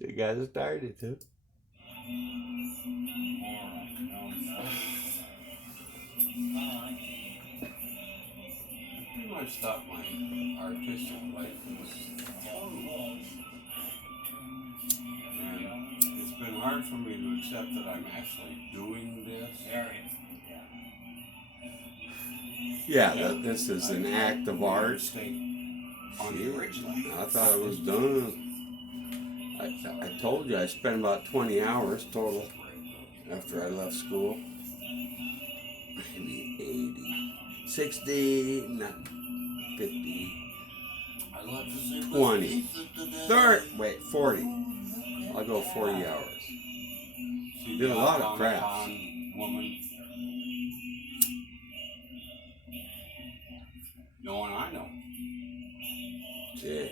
They got started too. Pretty much thought my artistic life was over. And it's been hard for me to accept that I'm actually doing this. Yeah, this is an act of art. On the original. I thought it was done. I told you I spent about 20 hours total after I left school. Maybe 80, 60, not 50, I love to see 20, 30, wait, 40. I'll go 40 hours. She Did a lot of crafts. Woman. No one I know. Yeah.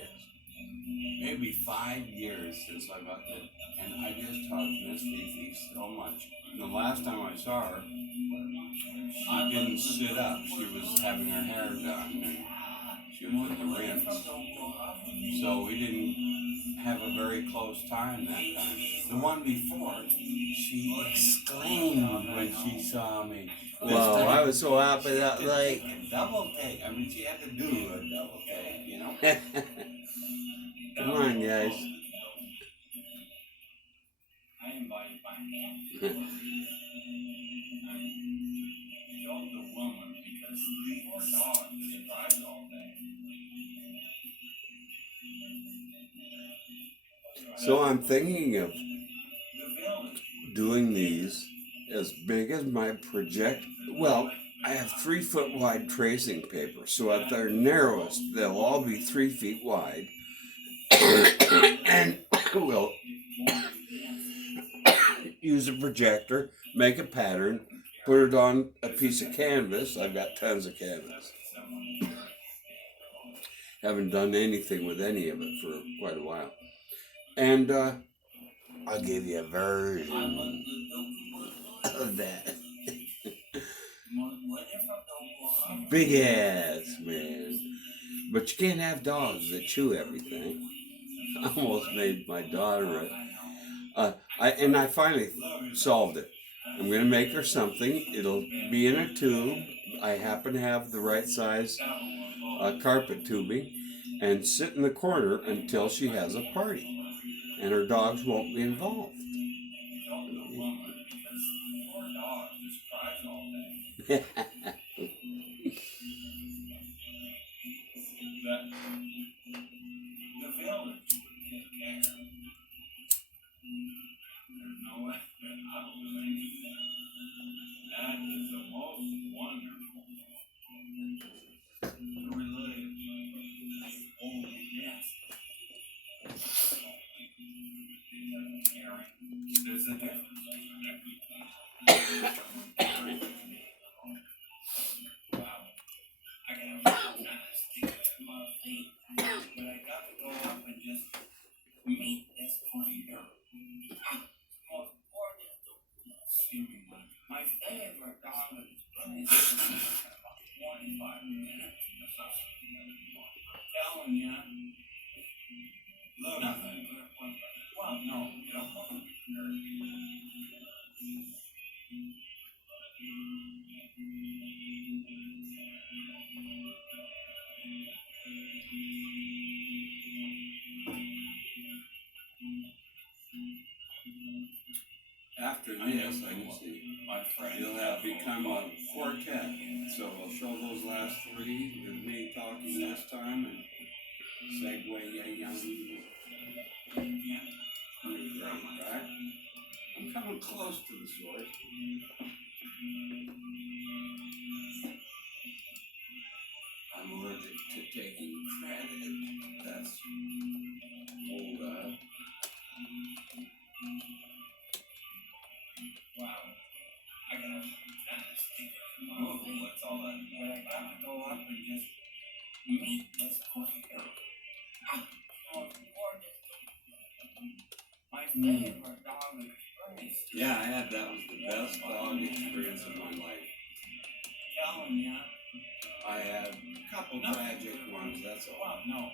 Maybe 5 years since I got there, and I just hugged Miss Fifi so much. The last time I saw her, she didn't sit up. She was having her hair done, and she was in the rinse. So we didn't have a very close time that time. The one before, she exclaimed when she saw me. Well, I was so happy that like double take. I mean, she had to do a double take, you know. Come on, guys. I invited my aunt. I told the woman because 3 more dogs survived all day. So I'm thinking of The village. doing these as big as my project. Well, I have 3 foot wide tracing paper, so at their narrowest, they'll all be 3 feet wide. And we'll use a projector, make a pattern, put it on a piece of canvas. I've got tons of canvas. Haven't done anything with any of it for quite a while. And I'll give you a version of that. Big ass, man. But you can't have dogs that chew everything. I almost made my daughter I finally solved it. I'm going to make her something. It'll be in a tube. I happen to have the right size carpet tubing, and sit in the corner until she has a party. And her dogs won't be involved. That is the most wonderful to relive old nest. There's a difference. Wow. I got a stick in my feet, but I got to go up and just meet this pointer. My favorite dog is playing about 25 minutes or something. Telling you, nothing. Well, no, you don't. After this, I can see My friend, it'll have become a quartet. So we'll show those last 3 with me talking this time and segue young. Right? I'm coming close to the source. I'm allergic to taking credit. That's old. wow. I got a fantastic movie. What's all that? But I got to go up and just meet this pointer. My favorite dog experience. Yeah, that was the best dog experience of my life. Telling you. I had a couple tragic ones, that's all. Well, no.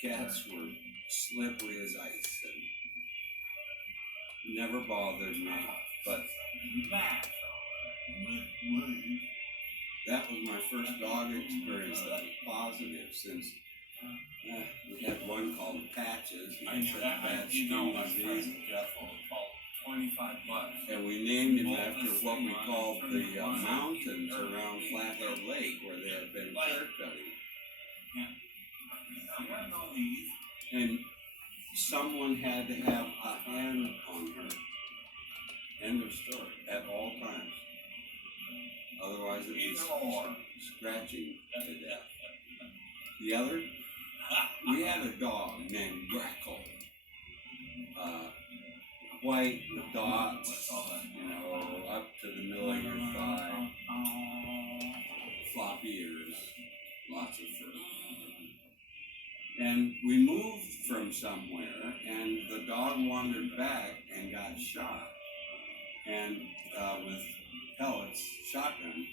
Cats were slippery as ice. never bothered me. But that was my first dog experience that was positive since we had one called Patches. He had such bad skin disease. $25. And we named him after what we called the mountains around Flathead Lake where they had been clear cutting. And someone had to have a hand on her. End of story. At all times. Otherwise it was scratching to death. The other, we had a dog named Greco. White with dots, up to the middle of your thigh. Floppy ears. Lots of fur. And we moved from somewhere, and the dog wandered back and got shot. And with pellets, shotgun,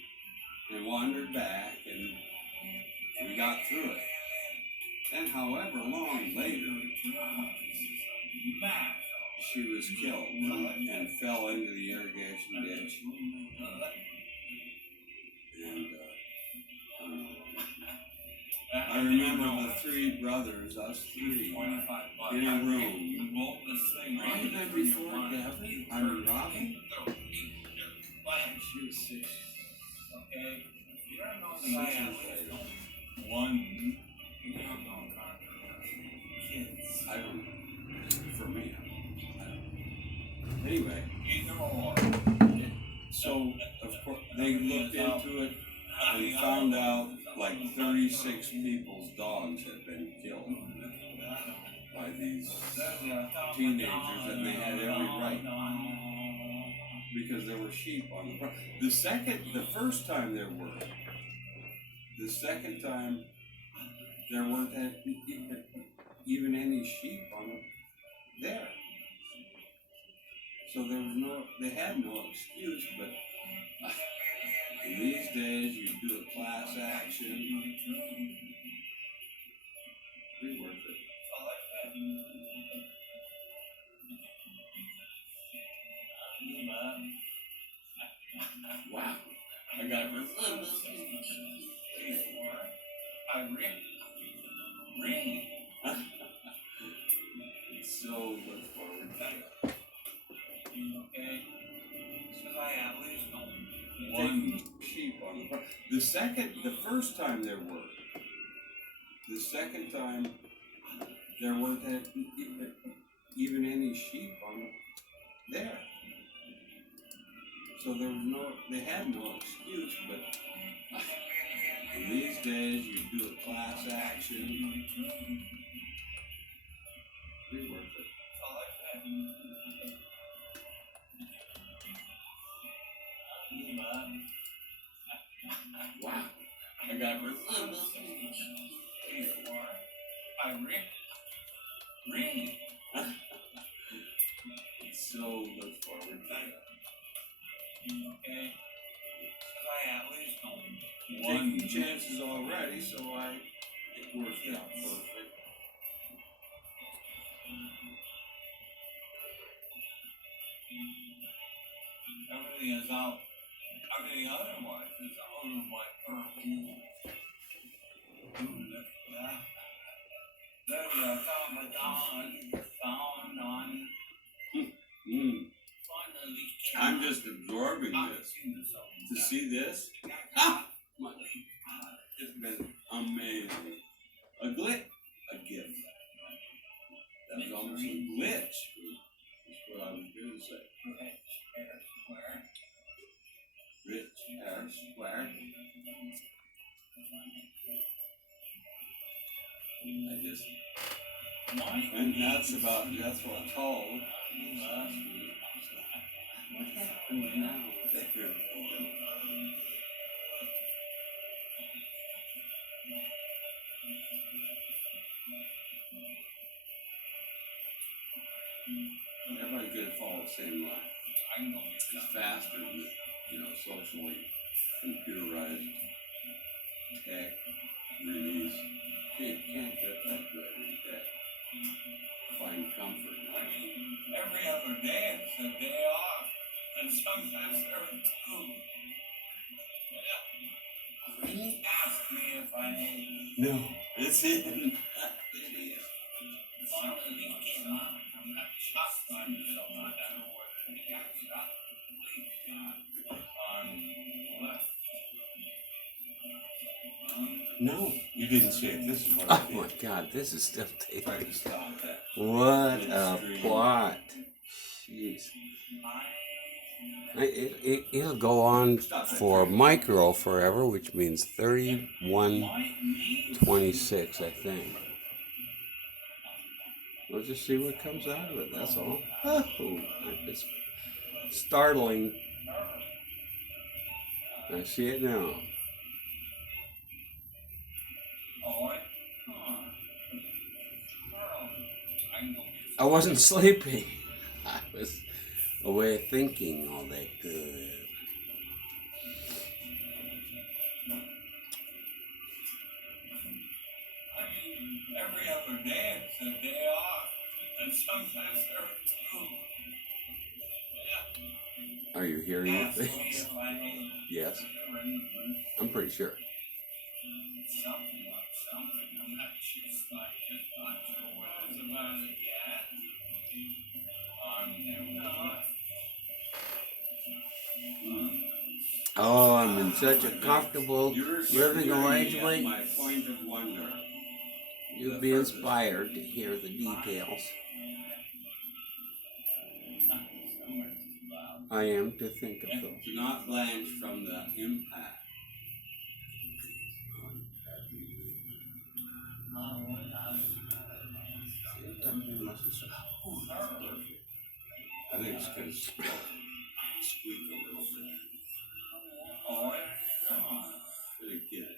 and wandered back, and we got through it. Then, however long later, she was killed and fell into the irrigation ditch. And I remember the three brothers, us three, in a room. What did I before Gavin? I mean Robin? She was 6. Okay. You don't know the 6 man. years later. One. You don't know kids. I don't know. For me, I don't know. Anyway, Either or. so of course they looked into it and found out like 36 people's dogs had been killed by these teenagers, and they had every right because there were sheep on the property. The first time there were. The second time there weren't even any sheep on it there. So they had no excuse, but in these days you do a class action. Pretty worth it. Wow. I got this. Really? So look forward to it. Okay. So I at least know One sheep on the property. The first time there were. The second time there weren't even any sheep on it there. So they had no excuse, but in these days you do a class action. Pretty worth it. Wow. I got this. Really? So look forward to it. Okay. So I at least know Taking chances already, so it worked out perfect. everything is out. Everything otherwise is out of my current rule. There's a found on finally. I'm just absorbing this. To see this, it's been amazing. A gift. That was almost a glitch. Is what I was going to say. Rich Air Square. And that's about Jethro Tull. What happens now? Everybody's going to follow the same line. It's faster than, socially computerized tech release. Can't get that good in tech. Find comfort. Every other day and sometimes there are two. He asked me if I hate you. No, it's in. It is. Finally came on. I'm not shocked by myself. I don't know where he got shot. Please, God. Left. No, you didn't say it. This is what Oh I did. my God, this is still Try taping. to stop that. What a plot. Jeez. It'll go on for micro forever, which means 31:26, I think. We'll just see what comes out of it, that's all. Oh, it's startling. I see it now. I wasn't sleeping. I was away thinking all day. Good. Every other day it's a day off, and sometimes there are two. Are you hearing Ask me things? if I hate Yes, you. I'm pretty sure. Something like something. I'm not just not sure what it is about it yet. Oh, I'm in such a comfortable living arrangement. My point of wonder. You'll be inspired to hear the details. I am to think of them. Do not blanch from the impact. I think it's going to squeak a little bit. Gonna get it.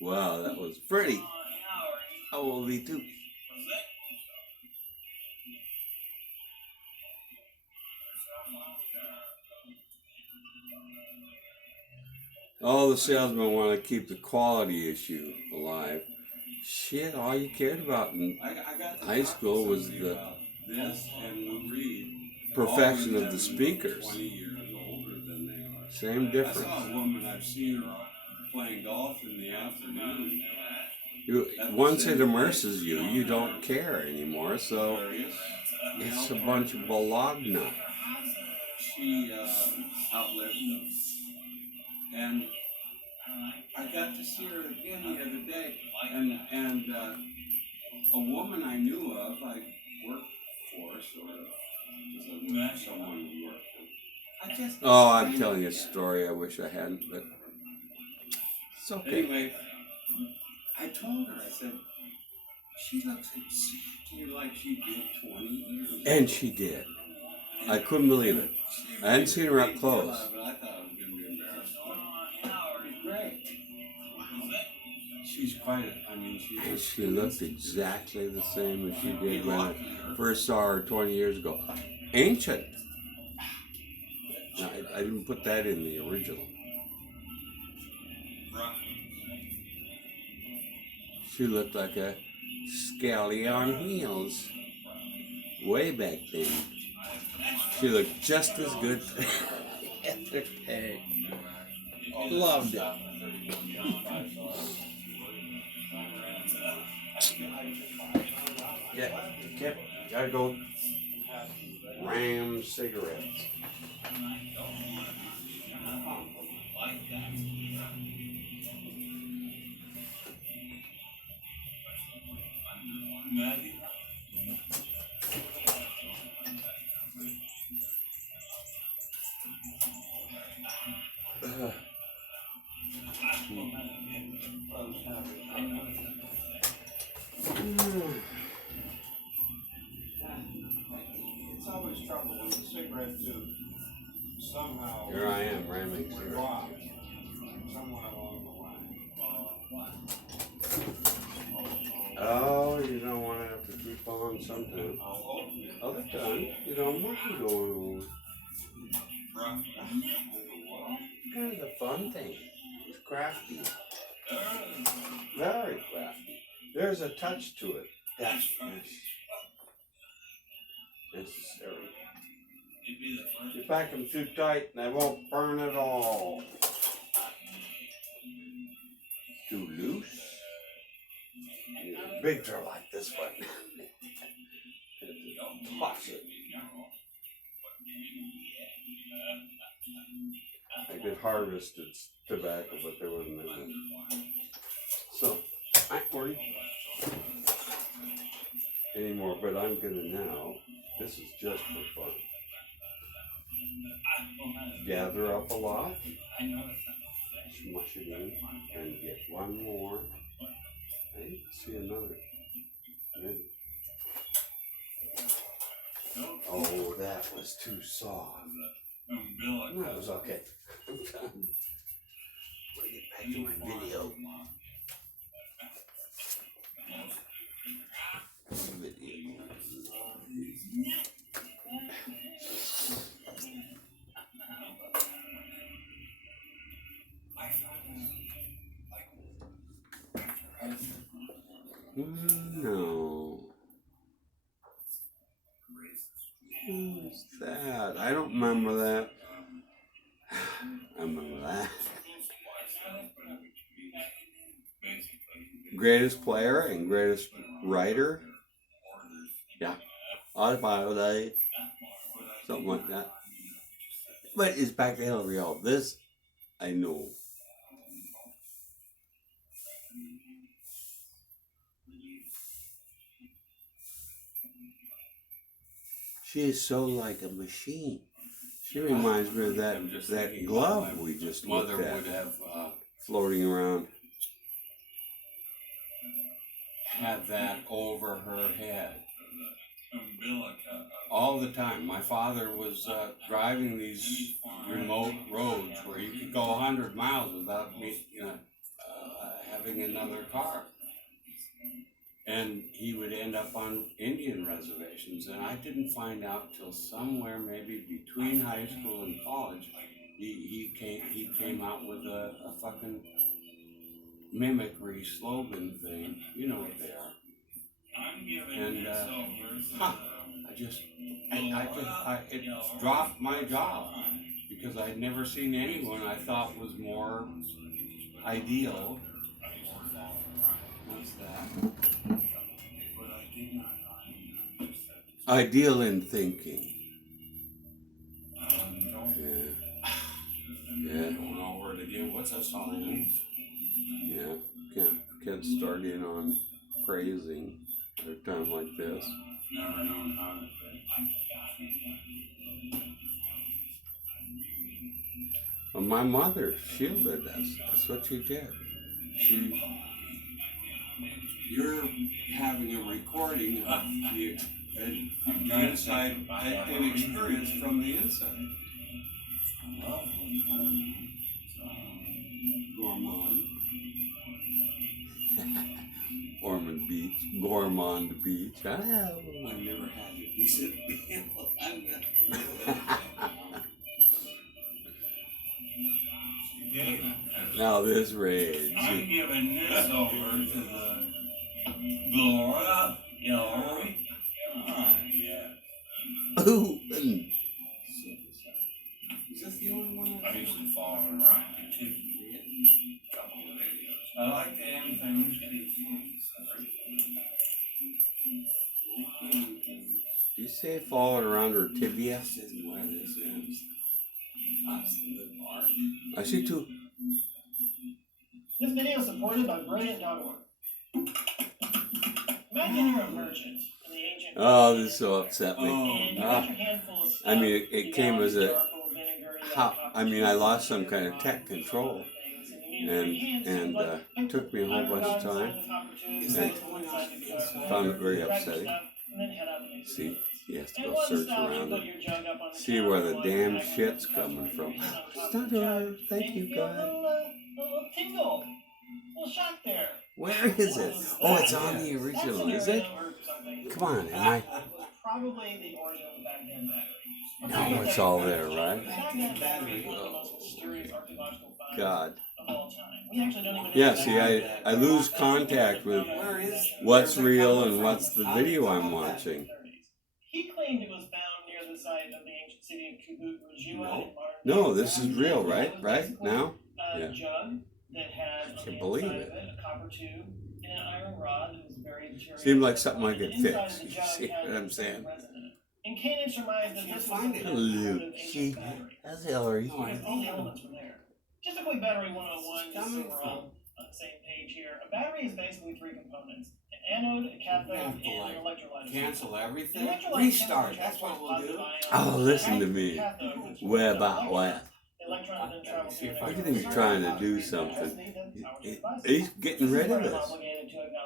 Wow, that was pretty. How old are you too? All the salesmen want to keep the quality issue alive. Shit, all you cared about in I got to high talk to school was somebody the about this and Lou Reed. perfection All of the these speakers. 20 years older than they are. Same I difference. saw a woman, I've seen her playing golf in the afternoon. Once it immerses you, you don't care anymore. So Hilarious. it's a bunch of bologna. She outlived them. And I got to see her again the other day. And a woman I knew of, I worked for, sort of, as someone who worked with. I just Oh, I'm telling you a story. I wish I hadn't, but it's okay. Anyway, I told her, I said, she looks exactly like she did 20 years ago. And she did. I couldn't believe it. I hadn't seen her up close. I thought I was going to be embarrassed. She's great. She's quite And she looked exactly the same as she did when I first saw her 20 years ago. Ancient. Now, I didn't put that in the original. She looked like a scally on heels. Way back then. She looked just as good. Hey, loved it. Yeah, gotta go ram cigarettes. It's always trouble when the cigarette tube somehow Here I am ramming cigarettes. drops somewhere along the line. Oh, you don't want to have to keep on sometimes. I'll open it. Other times, you don't want to go on. It's kind of the fun thing. It's crafty. Very crafty. There's a touch to it. That's necessary. It'd be the first. You pack them too tight and they won't burn at all. Too loose. Big are like this one. Toss it. I did harvested tobacco, but there wasn't any. So, I already anymore, but I'm gonna now. This is just for fun. Gather up a lot, smush it in, and get one more. I didn't see another. Maybe. Oh, that was too soft. No, it was okay. I'm done. I'm gonna get back to my video. No. Who's that? I don't remember that. I remember that. Greatest player and greatest writer? Yeah. Autobiography. Something like that. But it's back to Hillary Hall. This, I know. She is so like a machine. She reminds me of that glove we just looked Mother at, would have floating around. had that over her head all the time. My father was driving these remote roads where you could go 100 miles without having another car. And he would end up on Indian reservations, and I didn't find out till somewhere maybe between high school and college, he came out with a fucking mimicry slogan thing. You know what they are. And it dropped my jaw because I'd never seen anyone I thought was more ideal. What's that? Ideal in thinking. Yeah. Going over it again. What's that song mean? Yeah. Can't start in on praising at a time like this. Never known how to Well, my mother shielded us. That's what she did. You're having a recording of the inside an experience from the inside. Gourmand Beach. Oh, I've never had a decent meal. Now this rage. I'm giving this over to the Gloria Hillary. Yeah. Ooh. Is this the only one? I usually follow around too. Couple of videos. I like to end things. Do you say following around her tibia? This isn't where this ends. That's the good part. I see two. This video is supported by Brilliant.org. Imagine you're a merchant in the ancient. Oh, this so upset me. And you got your handful of stuff. I mean, it came as a charcoal, vinegar, you got I mean, I lost some kind of tech control, and took me a whole bunch of time. Is that going on inside? Found it very upsetting. See, he has to go search around and see where the damn shit's coming from. It's not her. Thank you, God. A little tingle, a little shock there. Where is it? Oh, it's on the original, is it? Come on, am I? Probably the original Baghdad battery. No, it's all there, right? The Baghdad battery is one of the most mysterious archaeological finds God. of all time. We actually don't even know Yeah, see, I lose contact with what's real and what's the video I'm watching. He claimed it was found near the site of the ancient city of Kubuk, Rajua, No. in modern No, this is real, It right? was Right basically now? a Yeah. jug that had on Can't the believe inside it. of it a copper tube and an iron rod that was very deteriorated. Seemed like something I And the could inside fix. of the You jug see had what I'm some saying? resin in it. And Kanan surmised that Can't this was find some it. kind of Hello, ancient she. battery. That's Hillary. No, I Because all the think elements were there. Just a quick battery 101, just so Coming we're from- all on the same page here. A battery is basically three components: an anode, a cathode, have and to, an electrolyte. cancel The everything. electrolyte Restart. cathode That's what we'll do. transports Oh, positive listen ions, to and me. the cathode, which Where is about what? the electrons then travel See if through I an can- Look at him trying to do something. He's getting rid of us.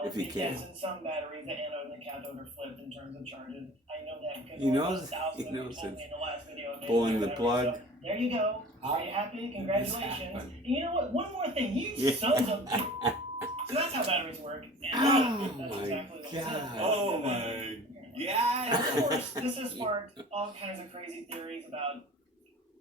If he can. Yes, in some batteries, the anode and the cathode are flipped in terms of charges. I know that because He knows- thousands he of you knows told it's me in the last video. I made pulling about the batteries. plug. So, there you go. How Are you happy? did this Congratulations. happen? And you know what? One more thing. You Yeah. sons of. So that's how batteries work. And Oh that's my exactly what it God. says. Oh my Of God. course, this has sparked all kinds of crazy theories about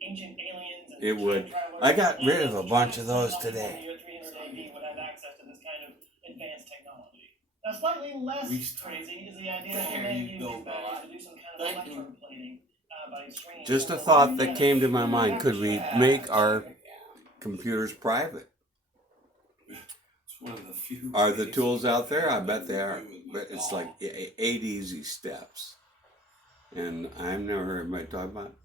ancient aliens and It would. time travelers. I got and rid of a aliens bunch of trying to those stop today. the year 300 AD would have access to this kind of advanced technology. Now, slightly less Restart. crazy is the idea that There they may you use go, these batteries Bella. to do some kind of Thank you. electroplating by stringing. Just a several thought that antennas. came to my mind. Could we make our Yeah. computers private? It's one of the few Are the ways tools out there? I bet they are. do with my But it's dog. like 8 easy steps. And I've never heard anybody talk about it.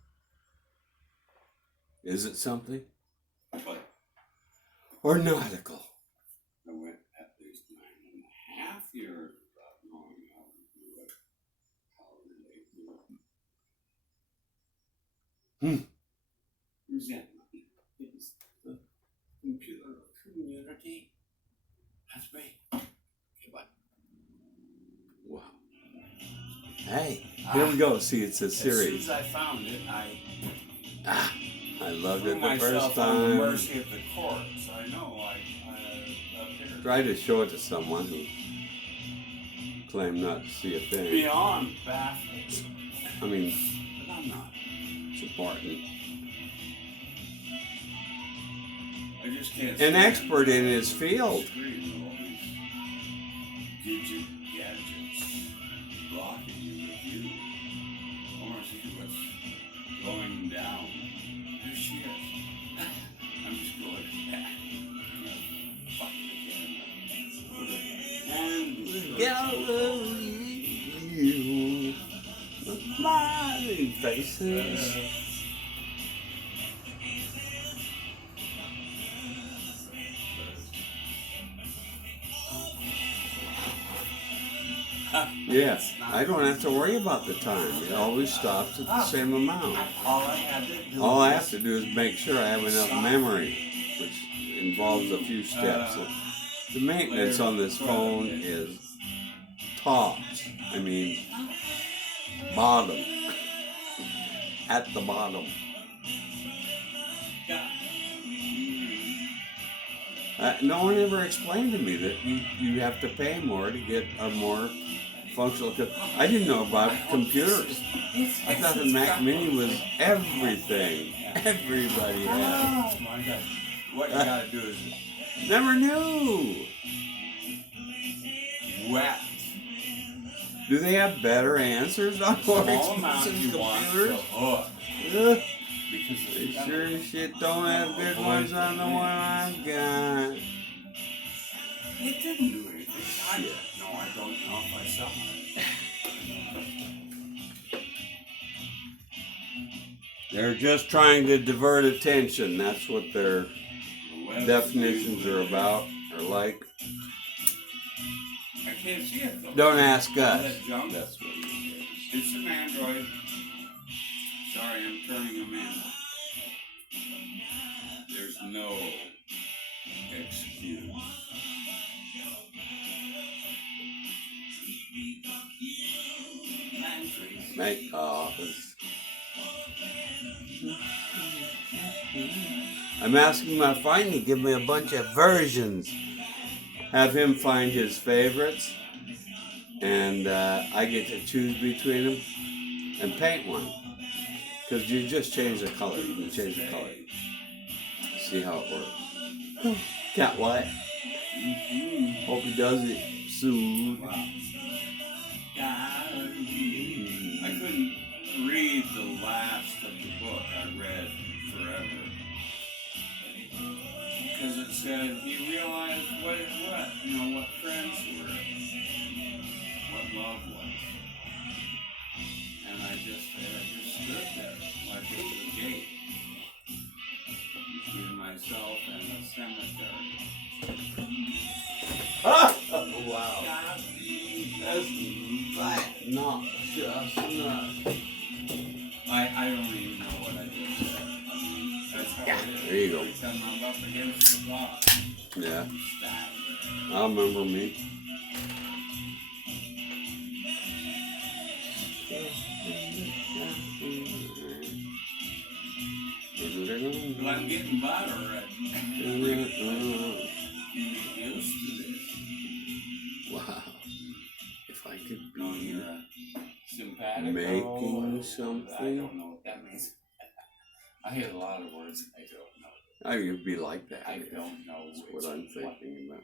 Is it something? But Or nautical? I went at least 9.5 years without knowing how to do it. How to relate to it. Resentment is the computer community. That's me. Okay, bye. Wow. Hey, here we go. See, it's a As soon series. as I found it, I loved threw it the first myself on the time. mercy of the courts. I know I appeared Tried to show it to someone who claimed not to see a thing. beyond baffled. I mean, But I'm not. it's important. I just can't An stand expert in his field. screen with all these gadgets blocking your view. I want to see what's going down. There she is. I'm just going back. Fucking again. And Galileo, smiling faces. Yes, I don't have to worry about the time. It always stops at the same amount. all I had to do All I have was to do is make sure I have enough memory, which involves a few steps. The maintenance on this phone is tops. I mean, bottom. At the bottom. No one ever explained to me that you have to pay more to get a more functional. I didn't know about computers. I thought the Mac Mini was everything. Everybody had. Oh my God. What you gotta do is Never knew. wet. Do they have better answers on more Small amount expensive you want to computers? hook. Ugh, Because they sure as shit don't have good ones on the one I've got. It didn't do anything. No, I don't know if I saw it. They're just trying to divert attention. That's what their The web definitions are about, or like. I can't see it though. Don't ask us. That junk? That's what it is. It's an Android. Sorry, I'm turning them in. There's no excuse. Make office. I'm asking my friend to give me a bunch of versions. Have him find his favorites, and I get to choose between them and paint one. Because you just change the color. You can change the color. See how it works. Can't what? Hope he does it soon. Wow. I couldn't read the last of the book I read forever. Because it said he realized what friends were, what love was. And I just stood there like it was a gate between myself and the cemetery. Wow. That's not just nuts. I don't even know what I just said. That's how it is. There you go. Every time I'm up against the wall, Yeah, stop. I remember me. But I'm getting better at getting used to this. Wow. If I could Oh, be you're sympathetic. making I something, don't know what that means. I hear a lot of words I don't know. I could be like that. I don't know That's which what I'm one, thinking about.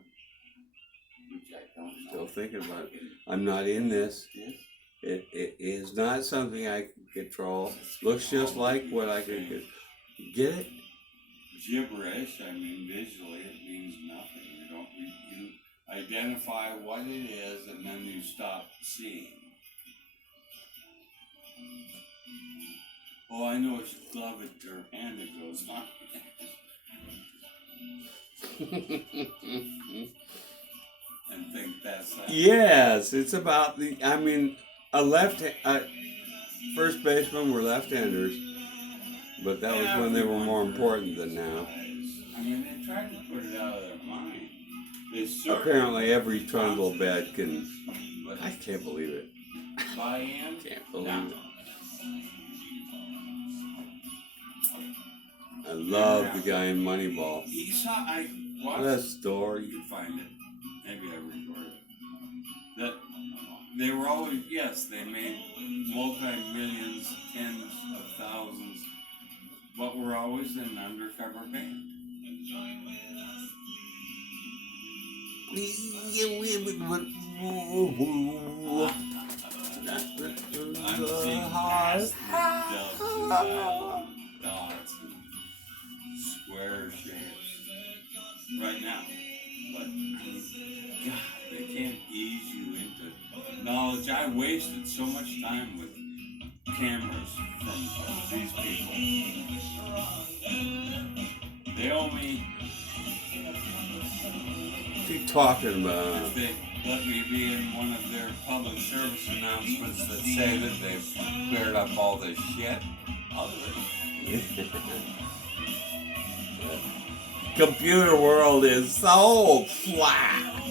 which I don't know. Still thinking about it. I'm not in this. This? It is not something I can control. Looks just like what I can get. Get it? Gibberish, I mean, visually it means nothing. You identify what it is and then you stop seeing. Oh, I know it's glove at your hand that goes on. And think that's that. Yes, it's about the. I mean, first baseman were left-handers, but that was when they were more important than now. I mean, they tried to put it out of their mind. They Apparently, every trundle bed can. But I can't believe it. buy in? Can't believe No. it. I love the guy in Moneyball. He saw, I watched. That You story. can find it. Maybe I recorded it. That they were always, yes, they made multi-millions, tens of thousands, but were always an undercover band. I'm seeing past the doves and dots and square shapes right now. But, I mean, God, they can't ease you into knowledge. I wasted so much time with cameras from these people. They owe me, Keep talking about if they let me be in one of their public service announcements that say that they've cleared up all this shit, I'll do it. Computer world is so flat.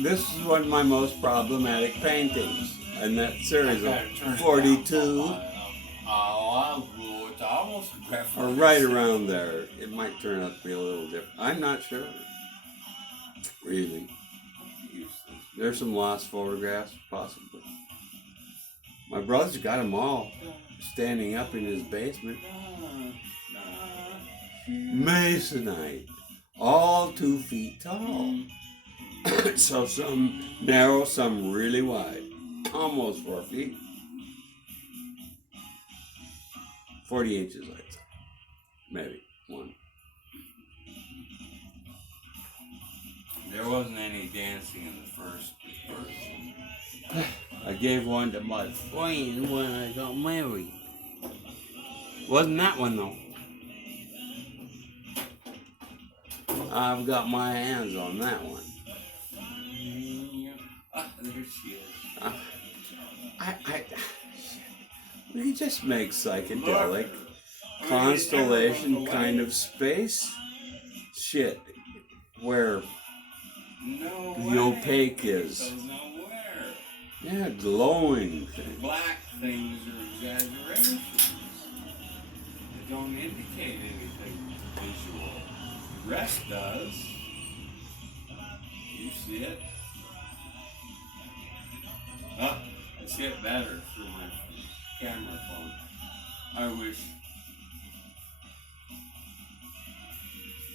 This is one of my most problematic paintings in that series of 42, It's almost a or right around there. It might turn out to be a little different. I'm not sure. Really. There's some lost photographs, possibly. My brother's got them all standing up in his basement. Masonite. All 2 feet tall. So some narrow, some really wide. Almost 4 feet. 40 inches, I'd say. Maybe. One. There wasn't any dancing in the first verse. I gave one to my friend when I got married. Wasn't that one though. I've got my hands on that one. There she is. We could just make psychedelic constellation kind of space shit where No the way. opaque is. Goes nowhere. Yeah, glowing thing. Black things are exaggerations. They don't indicate anything visual. The rest does. You see it? Oh, I see it better through my camera phone. I wish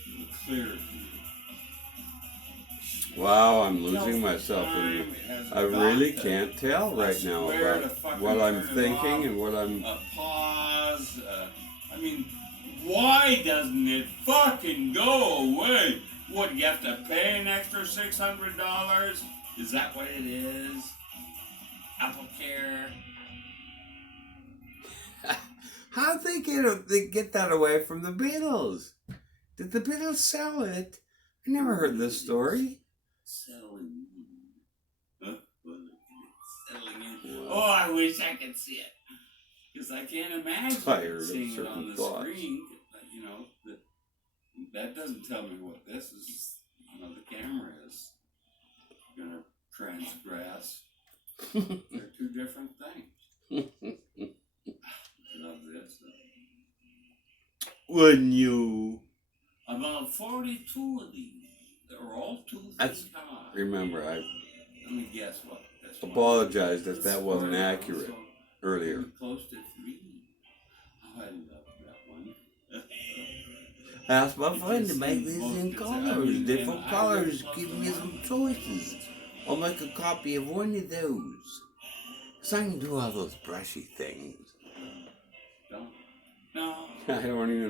the clear view. Wow, I'm losing myself in Time has I got really to- can't tell right now swear to about fucking what I'm turn it thinking off. and what I'm. A pause. I mean, why doesn't it fucking go away? What, you have to pay an extra $600? Is that what it is? Apple Care? How'd they get that away from the Beatles? Did the Beatles sell it? I never heard this story. Selling. Huh? Selling it. Oh, I wish I could see it. Because I can't imagine Tired of seeing it certain on the thoughts. screen. You know, that doesn't tell me what this is. You know, the camera is gonna transgress. They're two different things. Love this. Wouldn't you? About 42 of these. They're all 2 feet That's- high. Remember, I Let me guess what this one apologized is. if that wasn't accurate So earlier. close to 3. Oh, I love that one. Asked my friend to make these in colors, different colors, give me some choices. I'll make a copy of one of those. So I can do all those brushy things. Don't. No. I don't even